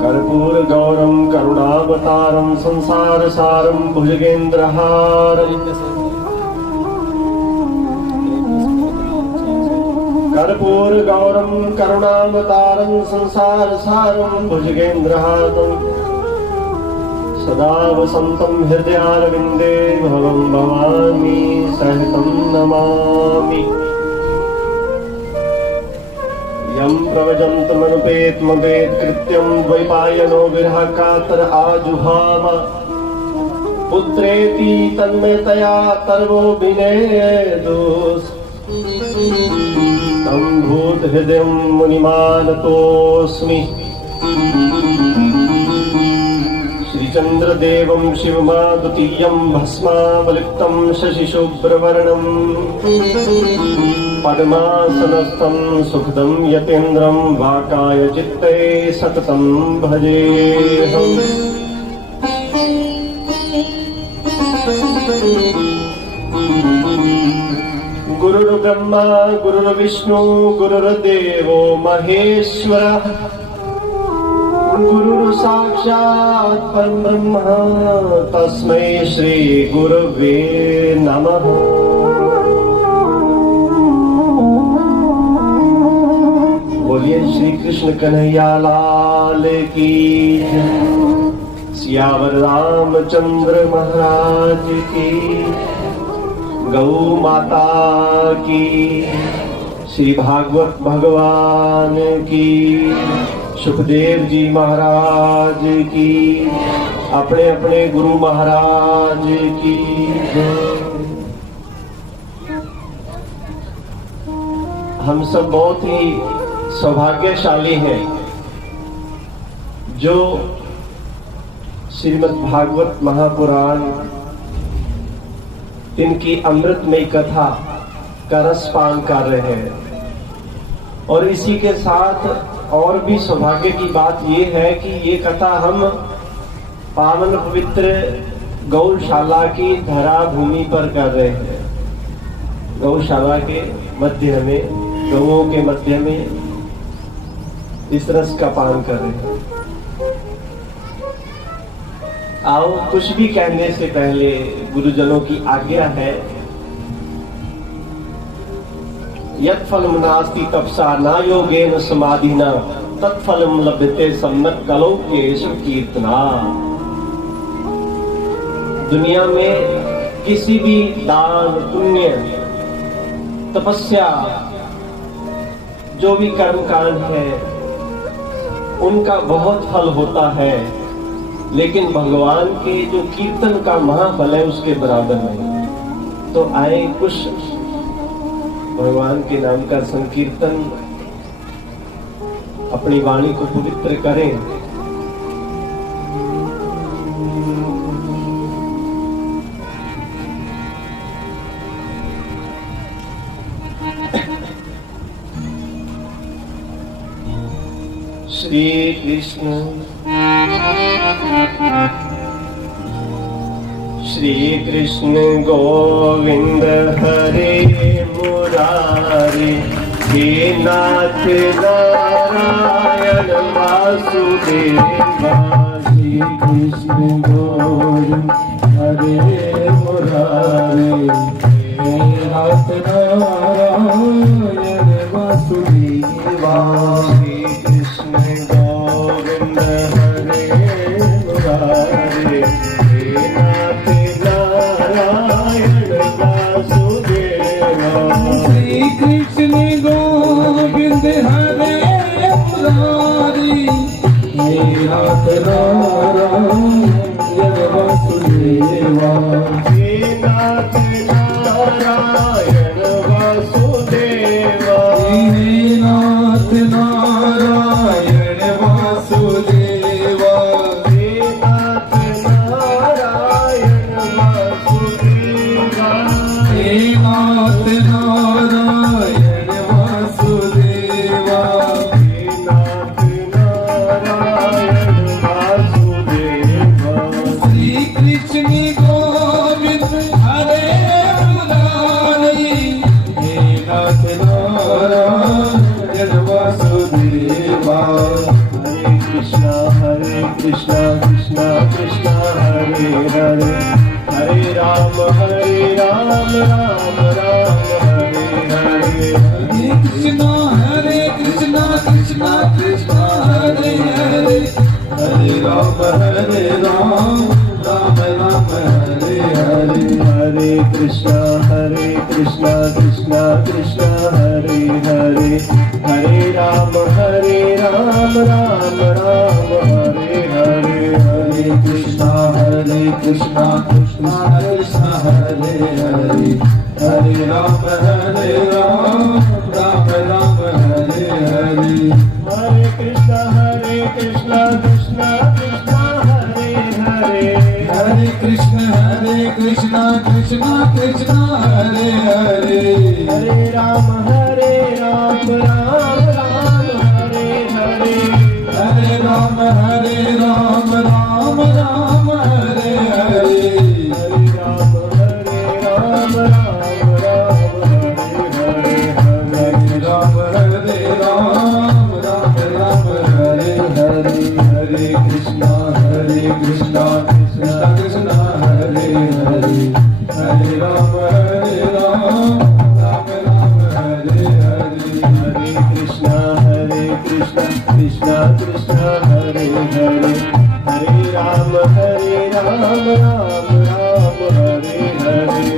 कर्पूर गौरम करुणावतारम संसार सारम भुजगेंद्रहारम कर्पूर गौरम करुणावतारम संसार सारम भुजगेंद्रहारम सदा वसंतं हृदयारविंदे भवं भवानी सहितं नमामि। यं प्रव्रजन्तमनुपेतमवेद कृत्यं द्वैपायनो विरह कातर आजुहाव पुत्रेति तन्मयतया तर्वो विनेदुस् तं भूतहृदयं मुनिमानतोऽस्मि। श्रीचन्द्रदेवं शिवमाद्वितीयं भस्मावलिप्तं शशिशुभ्रवर्णं पद्मासनस्थं सुखदं यतीन्द्रं वाकाय चित्ते सततं भजेऽहम्। गुरुर्ब्रह्मा गुरुर्विष्णु गुरुर्देवो महेश्वरः गुरुर् साक्षात् परब्रह्म तस्मै श्री गुरवे नमः। बोलिए श्री कृष्ण कन्हैया लाल की जय। सियावर रामचंद्र महाराज की, गौ माता की, श्री भागवत भगवान की, सुखदेव जी महाराज की, अपने अपने गुरु महाराज की जय। हम सब बहुत ही सौभाग्यशाली हैं जो श्रीमद् भागवत महापुराण इनकी अमृतमयी कथा का रसपान कर रहे हैं। और इसी के साथ और भी सौभाग्य की बात ये है कि ये कथा हम पावन पवित्र गौशाला की धरा भूमि पर कर रहे हैं। गौशाला के मध्य में, गौओं के मध्य में इस रस का पान कर रहे हैं। आओ, कुछ भी कहने से पहले गुरुजनों की आज्ञा है, यत् फलम नास्ति तपसा न योगेन समाधिना तत्फलम लभ्यते सम्यक् कलौ केशव कीर्तना। दुनिया में किसी भी दान पुण्य तपस्या जो भी कर्म कांड है उनका बहुत फल होता है, लेकिन भगवान के जो कीर्तन का महाफल है उसके बराबर नहीं। तो आए कुछ भगवान के नाम का संकीर्तन, अपनी वाणी को पवित्र करें। श्री कृष्ण श्री कृष्ण गोविंद हरे मुरारे, हे नाथ नारायण वासुदेवा। श्री कृष्ण गोविंद हरे मुरारे, हे नाथ नारायण वासुदेवा। श्री कृष्ण गोविंद हरे मुरारे, हे नाथ नारायण वासुदेवा। श्री कृष्ण गोविंद हरे मुरारी, हे नाथ नारायण वासुदेवा। हे नाथ नारायण वासुदेवा। हे नाथ नारायण वासुदेवा। हे नाथ नारायण वासुदेवा। हे नाथ नारायण वासुदेवा। हे नाथ नारायण वासुदेवा। श्री कृष्ण गोविंद हरे मुरारी, हे नाथ नारायण वासुदेवा। कृष्णा कृष्णा कृष्णा हरे हरे, हरे राम राम राम हरे हरे। हरे कृष्णा कृष्णा कृष्णा हरे हरे, हरे राम राम राम हरे हरे। हरे कृष्णा कृष्णा कृष्णा हरे हरे, हरे राम राम राम हरे हरे। हरे कृष्णा कृष्णा कृष्णा हरे हरे, हरे राम राम राम हरे हरे। हरे कृष्णा कृष्णा कृष्णा हरे हरे, हरे कृष्णा कृष्णा हरे हरे, हरे राम राम राम हरे हरे। हरे राम राम हरे हरे, हरे राम राम हरे हरे। हरे राम राम हरे हरे। हरे कृष्णा कृष्णा कृष्णा हरे हरे, हरे राम राम हरे हरे। हरे कृष्णा कृष्णा कृष्णा हरे हरे, हरे राम राम राम हरे हरे।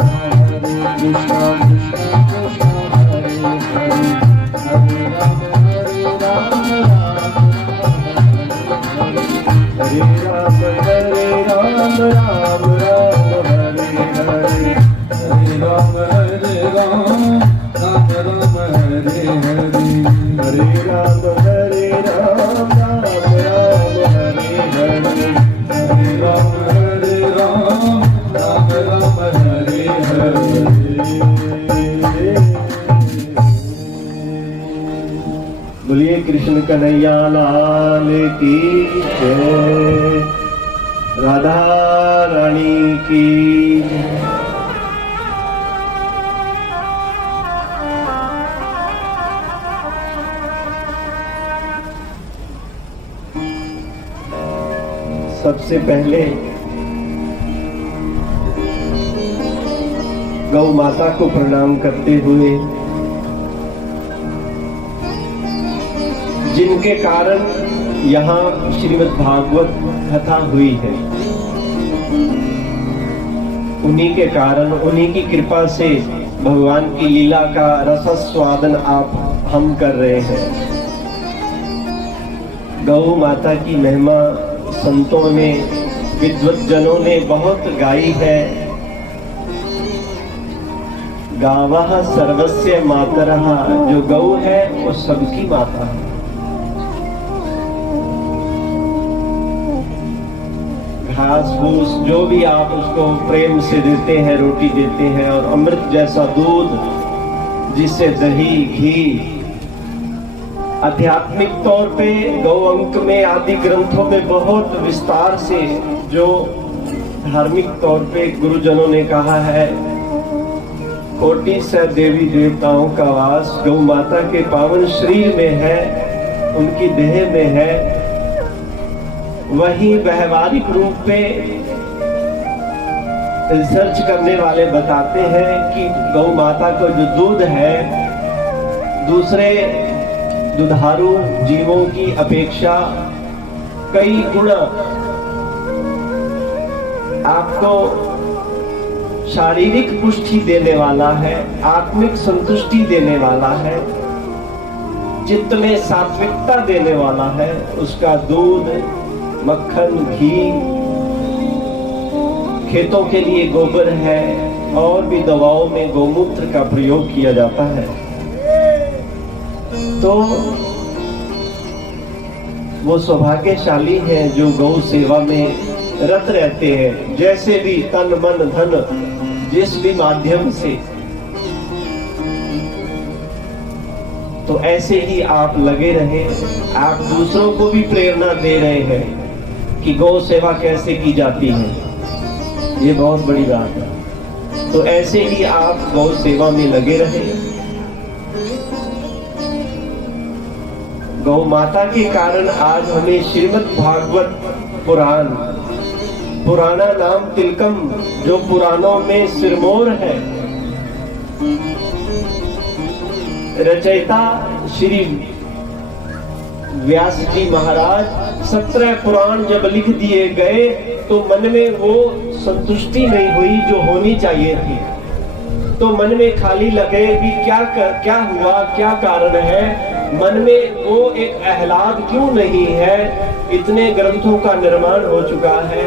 हरे कृष्णा कृष्णा हरे हरे, हरे राम राम हरे राम हरे राम हरे हरे। हरे राम हरे हरे राम हरे हरे, हरे राम हरे हरे। बोलिए कृष्ण कन्हैया लाल की जय, राधा रानी की। सबसे पहले गौ माता को प्रणाम करते हुए, जिनके कारण यहाँ श्रीमद् भागवत कथा हुई है, उन्हीं के कारण, उन्हीं की कृपा से भगवान की लीला का रसास्वादन हम कर रहे हैं। गौ माता की महिमा संतों ने, विद्वज्जनों ने बहुत गाई है। गावः सर्वस्य मातरः, जो गौ है वो सबकी माता है। घास फूस जो भी आप उसको प्रेम से देते हैं, रोटी देते हैं, और अमृत जैसा दूध, जिससे दही घी, आध्यात्मिक तौर पे गौ अंक में आदि ग्रंथों में बहुत विस्तार से, जो धार्मिक तौर पे गुरुजनों ने कहा है, कोटि से देवी देवताओं का वास गौ माता के पावन शरीर में है, उनकी देह में है। वही व्यवहारिक रूप पे रिसर्च करने वाले बताते हैं कि गौ माता का जो दूध है, दूसरे दुधारू जीवों की अपेक्षा कई गुना आपको शारीरिक पुष्टि देने वाला है, आत्मिक संतुष्टि देने वाला है, चित्त में सात्विकता देने वाला है। उसका दूध, मक्खन, घी, खेतों के लिए गोबर है, और भी दवाओं में गौमूत्र का प्रयोग किया जाता है। तो वो सौभाग्यशाली हैं जो गौ सेवा में रत रहते हैं, जैसे भी तन मन धन जिस भी माध्यम से। तो ऐसे ही आप लगे रहे, आप दूसरों को भी प्रेरणा दे रहे हैं कि गौ सेवा कैसे की जाती है, ये बहुत बड़ी बात है। तो ऐसे ही आप गौ सेवा में लगे रहे। गौ माता के कारण आज हमें श्रीमद् भागवत पुराण, पुराना नाम तिलकम, जो पुराणों में सिरमौर है, रचयिता श्री व्यास जी महाराज 17 पुराण जब लिख दिए गए तो मन में वो संतुष्टि नहीं हुई जो होनी चाहिए थी। तो मन में खाली लगे कि क्या हुआ, क्या कारण है, मन में वो एक आह्लाद क्यों नहीं है। इतने ग्रंथों का निर्माण हो चुका है,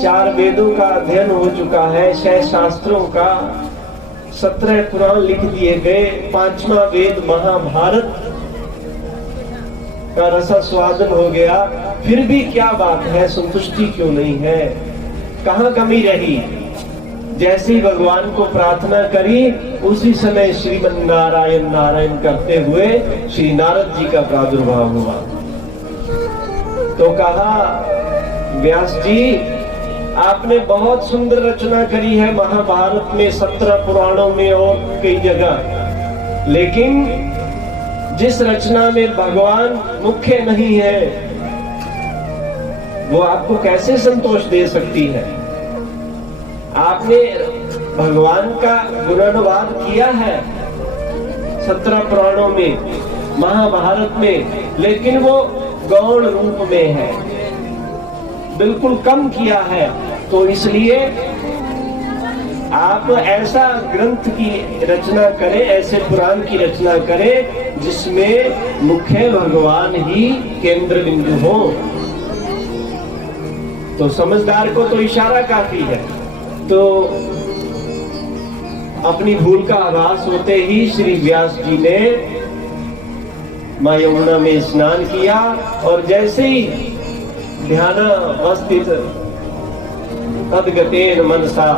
4 वेदों का अध्ययन हो चुका है, 6 शास्त्रों का, 17 पुराण लिख दिए गए, 5वां वेद महाभारत का रसास्वादन हो गया, फिर भी क्या बात है, संतुष्टि क्यों नहीं है, कहाँ कमी रही। जैसे ही भगवान को प्रार्थना करी उसी समय श्रीमन नारायण नारायण करते हुए श्री नारद जी का प्रादुर्भाव हुआ। तो कहा, व्यास जी आपने बहुत सुंदर रचना करी है महाभारत में, 17 पुराणों में और कई जगह, लेकिन जिस रचना में भगवान मुख्य नहीं है वो आपको कैसे संतोष दे सकती है। आपने भगवान का गुणानुवाद किया है 17 पुराणों में, महाभारत में, लेकिन वो गौण रूप में है, बिल्कुल कम किया है। तो इसलिए आप ऐसा ग्रंथ की रचना करें, ऐसे पुराण की रचना करें जिसमें मुख्य भगवान ही केंद्र बिंदु हो। तो समझदार को तो इशारा काफी है। तो अपनी भूल का आभास होते ही श्री व्यास जी ने मां यमुना में स्नान किया और जैसे ही ध्यान अवस्थित तदगतेन मनसा,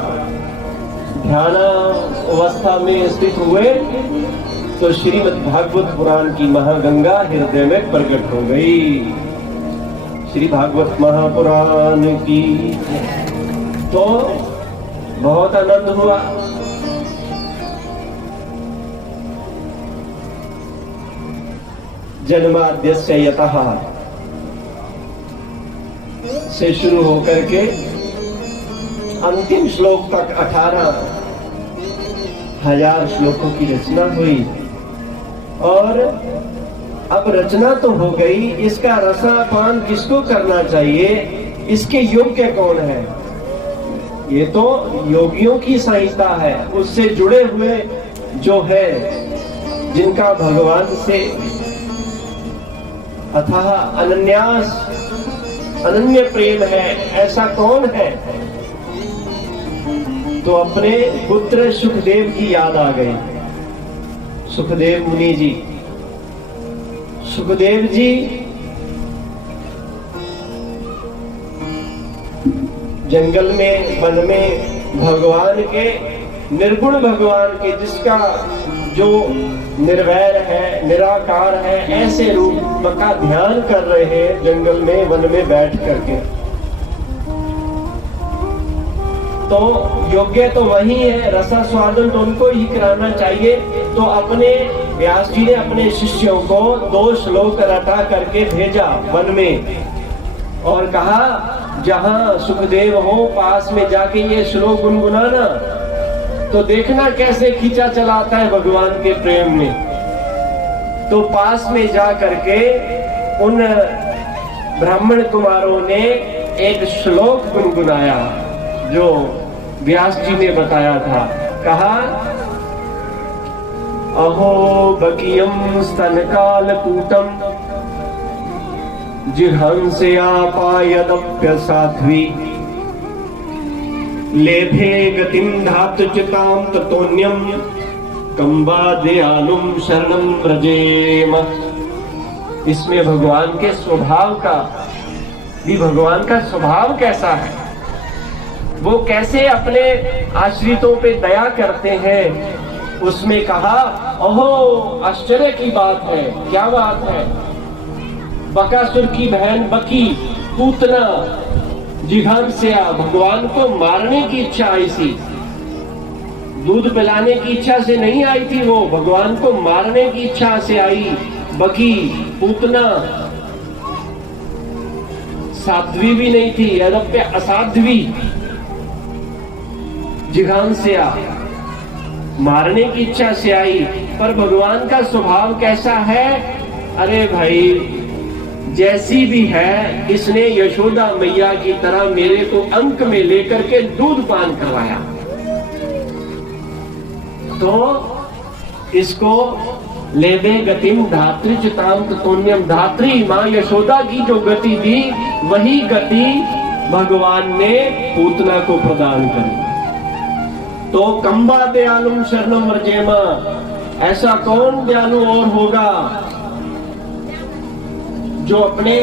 ध्यान अवस्था में स्थित हुए तो श्रीमद् भागवत पुराण की महागंगा हृदय में प्रकट हो गई। श्री भागवत महापुराण की तो बहुत आनंद हुआ। जन्माद्यस्य यतः से शुरू होकर के अंतिम श्लोक तक 18,000 श्लोकों की रचना हुई। और अब रचना तो हो गई, इसका रसापान किसको करना चाहिए, इसके योग्य कौन है, ये तो योगियों की संहिता है, उससे जुड़े हुए जो है, जिनका भगवान से अथाह अनन्य प्रेम है, ऐसा कौन है। तो अपने पुत्र सुखदेव की याद आ गई। सुखदेव मुनि जी, सुखदेव जी जंगल में, वन में भगवान के, निर्गुण भगवान के, जिसका जो निर्वैर है, निराकार है, ऐसे रूप का ध्यान कर रहे हैं जंगल में, वन में बैठ करके। तो योग्य तो वही है, रसास्वादन तो उनको ही कराना चाहिए। तो अपने व्यास जी ने अपने शिष्यों को 2 श्लोक रटा करके भेजा वन में और कहा, जहां सुखदेव हो पास में जाके ये श्लोक गुनगुनाना, तो देखना कैसे खींचा चलाता है भगवान के प्रेम में। तो पास में जा करके उन ब्राह्मण कुमारों ने एक श्लोक गुनगुनाया जो व्यास जी ने बताया था। कहा, अहो बकियम स्तनकालकूटम जिहंसयापायदप्य साध्वी लेभे गतिम धातुचिताम ततोन्यम कंबादयालुम शरणम व्रजेम। इसमें भगवान के स्वभाव का भी, भगवान का स्वभाव कैसा है, वो कैसे अपने आश्रितों पे दया करते हैं, उसमें कहा, ओहो आश्चर्य की बात है। क्या बात है? बकासुर की बहन बकी, पूतना, जिघांस्या, भगवान को मारने की इच्छा आई थी, दूध पिलाने की इच्छा से नहीं आई थी, वो भगवान को मारने की इच्छा से आई। बकी पूतना साध्वी भी नहीं थी, अदप्य असाध्वी, जिघांस्या, मारने की इच्छा से आई। पर भगवान का स्वभाव कैसा है? अरे भाई, जैसी भी है, इसने यशोदा मैया की तरह मेरे को अंक में लेकर के दूध पान करवाया, तो इसको लेदे गतिम धात्रिचिताम ततोन्यम। धात्री मां यशोदा की जो गति दी, वही गति भगवान ने पूतना को प्रदान करी। तो कंबा दयालुम शरणम व्रजेमा, ऐसा कौन दयालु और होगा जो अपने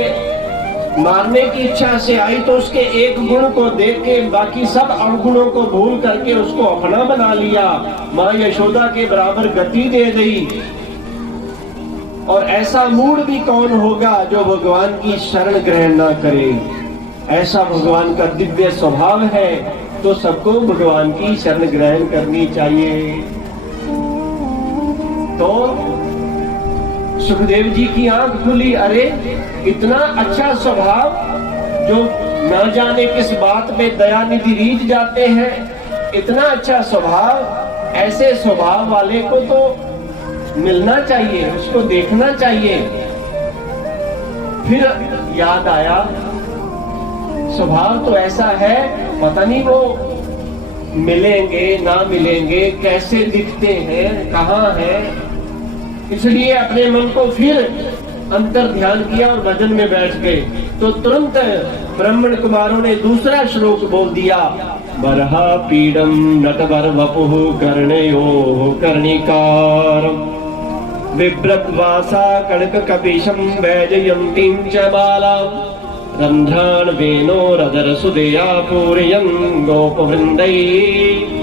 मारने की इच्छा से आई तो उसके एक गुण को देख के बाकी सब अवगुणों को भूल करके उसको अपना बना लिया, मां यशोदा के बराबर गति दे दी। और ऐसा मूड भी कौन होगा जो भगवान की शरण ग्रहण ना करे? ऐसा भगवान का दिव्य स्वभाव है, तो सबको भगवान की शरण ग्रहण करनी चाहिए। तो सुखदेव जी की आंख खुली, अरे इतना अच्छा स्वभाव, जो न जाने किस बात में दयानिधि रीझ जाते हैं, इतना अच्छा स्वभाव, ऐसे स्वभाव वाले को तो मिलना चाहिए, उसको देखना चाहिए। फिर याद आया, स्वभाव तो ऐसा है, पता नहीं वो मिलेंगे ना मिलेंगे, कैसे दिखते हैं, कहाँ हैं। इसलिए अपने मन को फिर अंतर ध्यान किया और भजन में बैठ गए। तो तुरंत ब्राह्मण कुमारों ने दूसरा श्लोक बोल दिया, बरहा पीडम नटवर वपुः कर्णयो कर्णिकार बिभ्रत वासा कणक कपिशम वैजयंतीं च बालाम् रंध्रान वेनो रदर सुदेया पूरयन् गोपवृन्दैः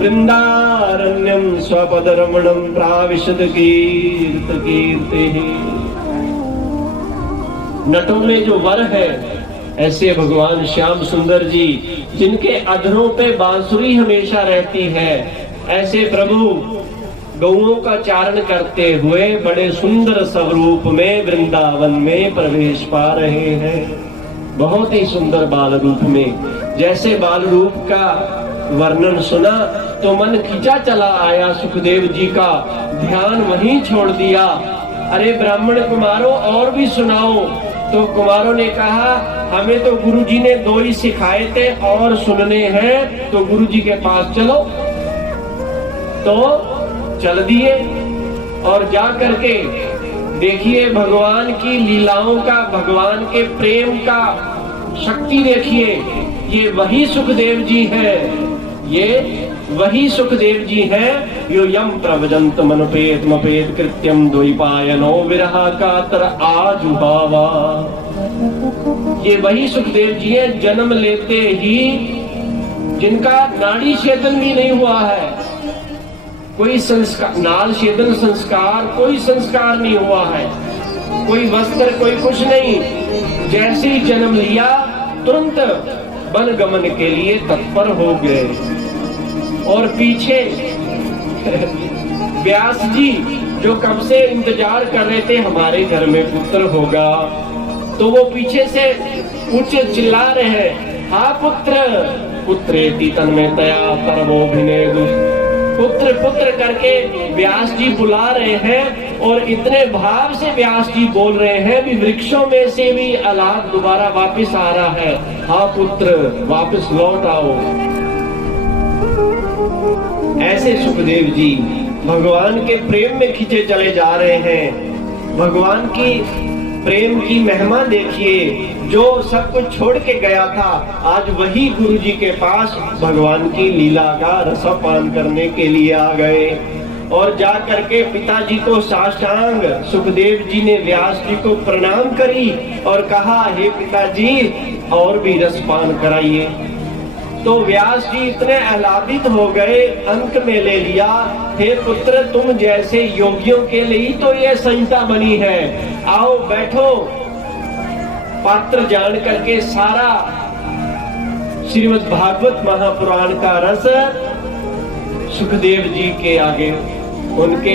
वृंदारण्यम स्वपदरमणम प्राविशद कीर्तिः। नटों में जो वर है, ऐसे भगवान श्याम सुंदर जी, जिनके अधरों पे बांसुरी हमेशा रहती है, ऐसे प्रभु गौओं का चारण करते हुए बड़े सुंदर स्वरूप में वृंदावन में प्रवेश पा रहे हैं। बहुत ही सुंदर बाल रूप में। जैसे बाल रूप का वर्णन सुना तो मन खिंचा चला आया सुखदेव जी का, ध्यान वहीं छोड़ दिया। अरे ब्राह्मण कुमारों, और भी सुनाओ। तो कुमारों ने कहा, हमें तो गुरुजी ने 2 ही सिखाए थे और सुनने हैं, तो गुरुजी के पास चलो। तो चल दिए और जा करके देखिए भगवान की लीलाओं का, भगवान के प्रेम का शक्ति देखिए। ये वही सुखदेव जी है, ये वही सुखदेव जी हैं यो यम प्रवजंत मनुपेत मपेत कृत्यम द्वैपायनो विरहा कातर आजुबावा। ये वही सुखदेव जी हैं, जन्म लेते ही जिनका नाड़ी छेदन भी नहीं हुआ है, कोई संस्कार, नाल छेदन संस्कार, कोई संस्कार नहीं हुआ है, कोई वस्त्र, कोई कुछ नहीं। जैसे ही जन्म लिया तुरंत वन गमन के लिए तत्पर हो गए। और पीछे व्यास जी जो कब से इंतजार कर रहे थे हमारे घर में पुत्र होगा, तो वो पीछे से कुछ चिल्ला रहे हैं, हा पुत्र पुत्रेति तन्मयतया सर्वोभिनेदु। पुत्र पुत्र करके व्यास जी बुला रहे हैं और इतने भाव से व्यास जी बोल रहे हैं भी वृक्षों में से भी आह्लाद दोबारा वापस आ रहा है, हा पुत्र वापस लौट आओ। ऐसे सुखदेव जी भगवान के प्रेम में खींचे चले जा रहे हैं। भगवान की प्रेम की महिमा देखिए, जो सब कुछ छोड़ के गया था, आज वही गुरु जी के पास भगवान की लीला का रसपान करने के लिए आ गए। और जा करके पिताजी को साष्टांग सुखदेव जी ने व्यास जी को प्रणाम करी और कहा, हे पिताजी और भी रसपान कराइए। तो व्यास जी इतने आह्लादित हो गए, अंक में ले लिया, हे पुत्र तुम जैसे योगियों के लिए तो ये संहिता बनी है, आओ बैठो। पात्र जान करके सारा श्रीमद् भागवत महापुराण का रस सुखदेव जी के आगे, उनके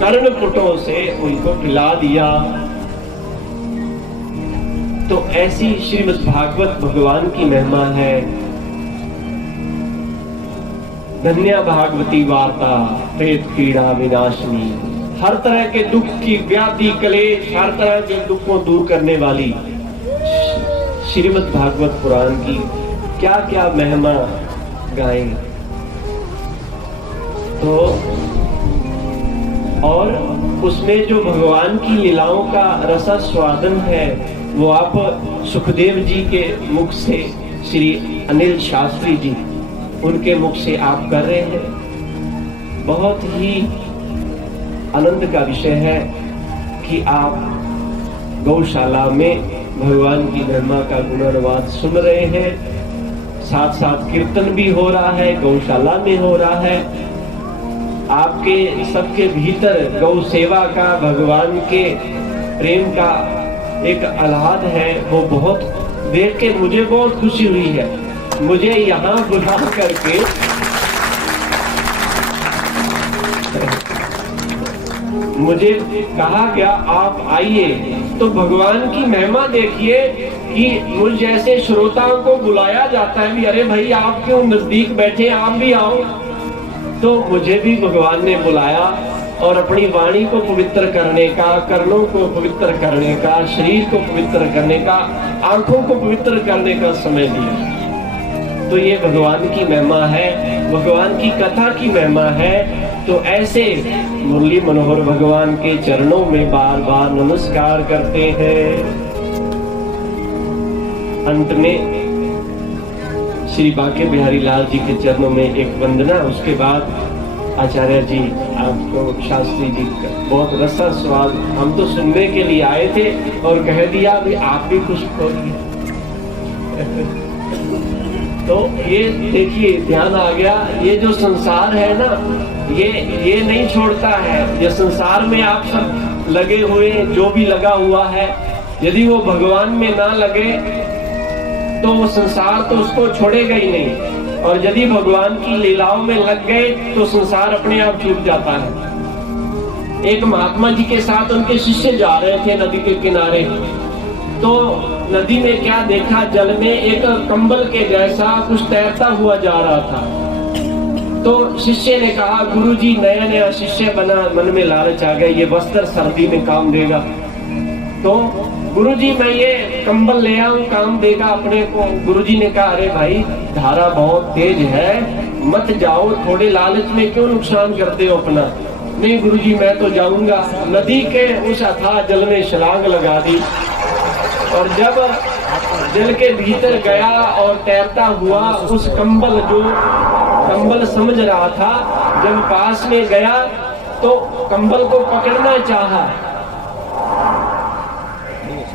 कर्णपुटों से उनको पिला दिया। तो ऐसी श्रीमद् भागवत भगवान की महिमा है। धन्या भागवती वार्ता प्रेत पीड़ा विनाशिनी, हर तरह के दुख की व्याधि कलेश, हर तरह के दुख को दूर करने वाली श्रीमद् भागवत पुराण की क्या क्या महिमा गाएं। तो और उसमें जो भगवान की लीलाओं का रसास्वादन है वो आप सुखदेव जी के मुख से, श्री अनिल शास्त्री जी उनके मुख से आप कर रहे हैं। बहुत ही आनंद का विषय है कि आप गौशाला में भगवान की महिमा का गुणानुवाद सुन रहे हैं, साथ साथ कीर्तन भी हो रहा है, गौशाला में हो रहा है। आपके सबके भीतर गौ सेवा का, भगवान के प्रेम का एक आह्लाद है, वो बहुत देख के मुझे बहुत खुशी हुई है। मुझे यहाँ बुला करके मुझे कहा गया आप आइए, तो भगवान की महिमा देखिए कि मुझ जैसे श्रोताओं को बुलाया जाता है भी, अरे भाई आप क्यों नजदीक बैठे, आप भी आओ। तो मुझे भी भगवान ने बुलाया और अपनी वाणी को पवित्र करने का, कर्णों को पवित्र करने का, शरीर को पवित्र करने का, आंखों को पवित्र करने का समय दिया। तो ये भगवान की महिमा है, भगवान की कथा की महिमा है। तो ऐसे मुरली मनोहर भगवान के चरणों में बार बार नमस्कार करते हैं। अंत में श्री बांके बिहारी लाल जी के चरणों में एक वंदना, उसके बाद आचार्य जी आपको, शास्त्री जी का बहुत रसा स्वाद, हम तो सुनने के लिए आए थे और कह दिया भी आप भी कुछ बोलिए। तो ये देखिए ध्यान आ गया, ये जो संसार है ना, ये नहीं छोड़ता है। ये संसार में आप सब लगे हुए, जो भी लगा हुआ है, यदि वो भगवान में ना लगे तो वो संसार तो उसको छोड़ेगा ही नहीं, और यदि भगवान की लीलाओं में लग गए तो संसार अपने आप छूट जाता है। एक महात्मा जी के साथ उनके शिष्य जा रहे थे नदी के किनारे, तो नदी में क्या देखा, जल में एक कंबल के जैसा कुछ तैरता हुआ जा रहा था। तो शिष्य ने कहा, गुरुजी नया नया शिष्य बना, मन में लालच आ गया, ये वस्त्र सर्दी में काम देगा। तो गुरुजी मैं ये कंबल ले आऊं, काम देगा अपने को। गुरुजी ने कहा, अरे भाई धारा बहुत तेज है, मत जाओ, थोड़े लालच में क्यों नुकसान करते हो अपना। नहीं गुरुजी मैं तो जाऊंगा। नदी के उस अथाह जल में छलांग लगा दी, और जब जल के भीतर गया और तैरता हुआ उस कंबल, जो कंबल समझ रहा था, जब पास में गया तो कंबल को पकड़ना चाहा।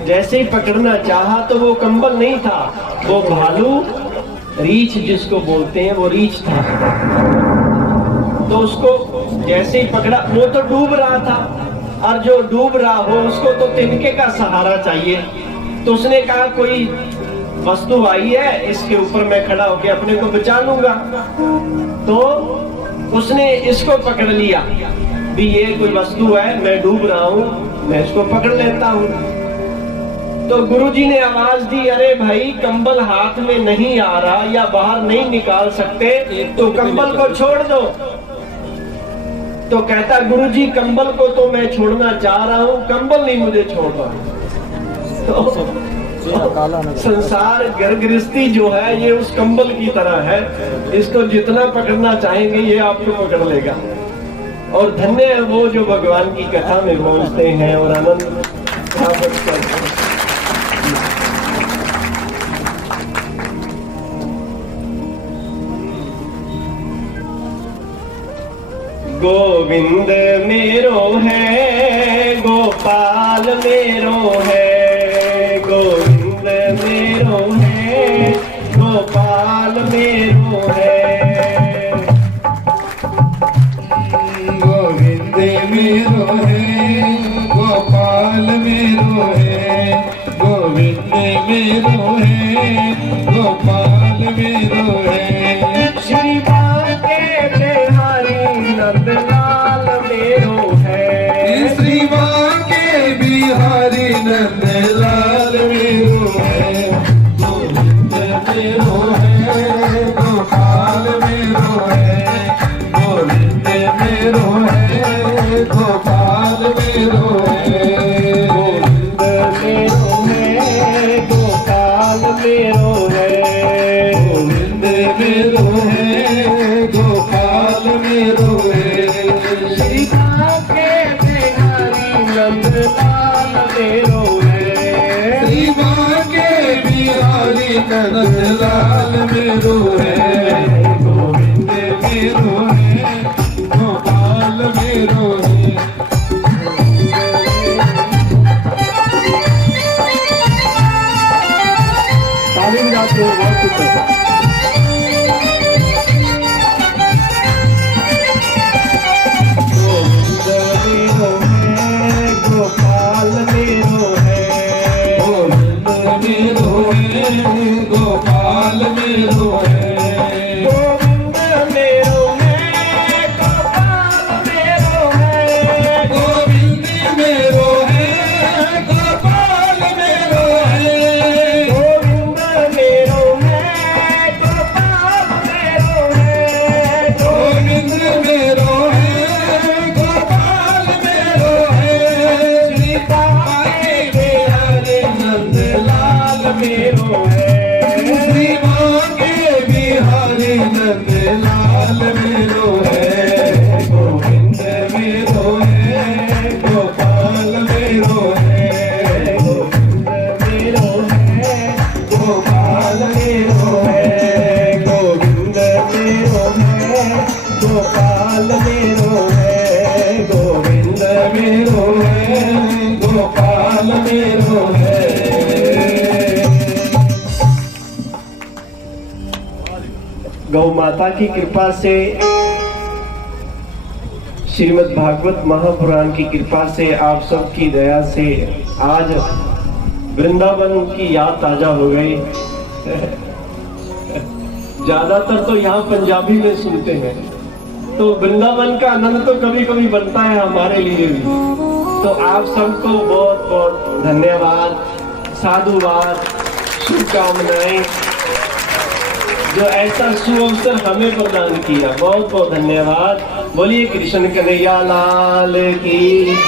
जैसे ही पकड़ना चाहा तो वो कंबल नहीं था, वो भालू, रीछ जिसको बोलते हैं, वो रीछ था। तो उसको जैसे ही पकड़ा, वो तो डूब रहा था, और जो डूब रहा हो उसको तो तिनके का सहारा चाहिए। तो उसने कहा कोई वस्तु आई है, इसके ऊपर मैं खड़ा होकर अपने को बचा लूंगा। तो उसने इसको पकड़ लिया भी ये कोई वस्तु है, मैं डूब रहा हूँ, मैं इसको पकड़ लेता हूँ। तो गुरुजी ने आवाज दी, अरे भाई कंबल हाथ में नहीं आ रहा या बाहर नहीं निकाल सकते, तो कंबल को छोड़ दो। तो कहता, गुरुजी कंबल को तो मैं छोड़ना चाह रहा हूँ, कंबल नहीं मुझे छोड़ रहा। तो संसार गर्गृहस्थी जो है ये उस कंबल की तरह है, इसको जितना पकड़ना चाहेंगे ये आपको पकड़ लेगा। और धन्य है वो जो भगवान की कथा में पहुंचते हैं और आनंद प्राप्त करते हैं। गोविंद मेरो है, गोपाल मेरो है, गोविंद मेरो है, गोपाल मेरो है। गोविंद मेरो है, गोपाल मेरो है, गोविंद मेरो है, गोपाल मेरो है। श्री बांके बिहारी नंदलाल मेरो है, मेरो है। श्री बांके बिहारी नंदलाल मेरो है। गोविंद मेरो है, गोपाल मेरो है। ताली बजाते हो, बहुत कुछ होता है। गोपाल मेरो है, गोविंद मेरो है, गोपाल मेरो है। गोविंद मेरो है, गोपाल मेरो है। गोविंद मेरो है, गोपाल मेरो है। गोविंद मेरो है, गोपाल मेरो है। गोविंद मेरो है, गोपाल मेरो है। श्री बांके बिहारी नंदलाल मेरो है। श्री बांके बिहारी नंदलाल मेरो है। गोविंद मेरो है, गोपाल मेरो है। गोविंद मेरो है, गोपाल मेरो है। गोविंद मेरो है, गोपाल मेरो है। गोविंद मेरो है, गोपाल मेरो है। गौ माता की कृपा से, श्रीमद् भागवत महापुराण की कृपा से, आप सबकी दया से आज वृंदावन की याद ताजा हो गई। ज्यादातर तो यहाँ पंजाबी में सुनते हैं, तो वृंदावन का आनंद तो कभी कभी बनता है हमारे लिए भी। तो आप सबको बहुत बहुत धन्यवाद, साधुवाद, शुभकामनाएं, जो ऐसा सुअवसर हमें प्रदान किया। बहुत बहुत धन्यवाद। बोलिए कृष्ण कन्हैया लाल की।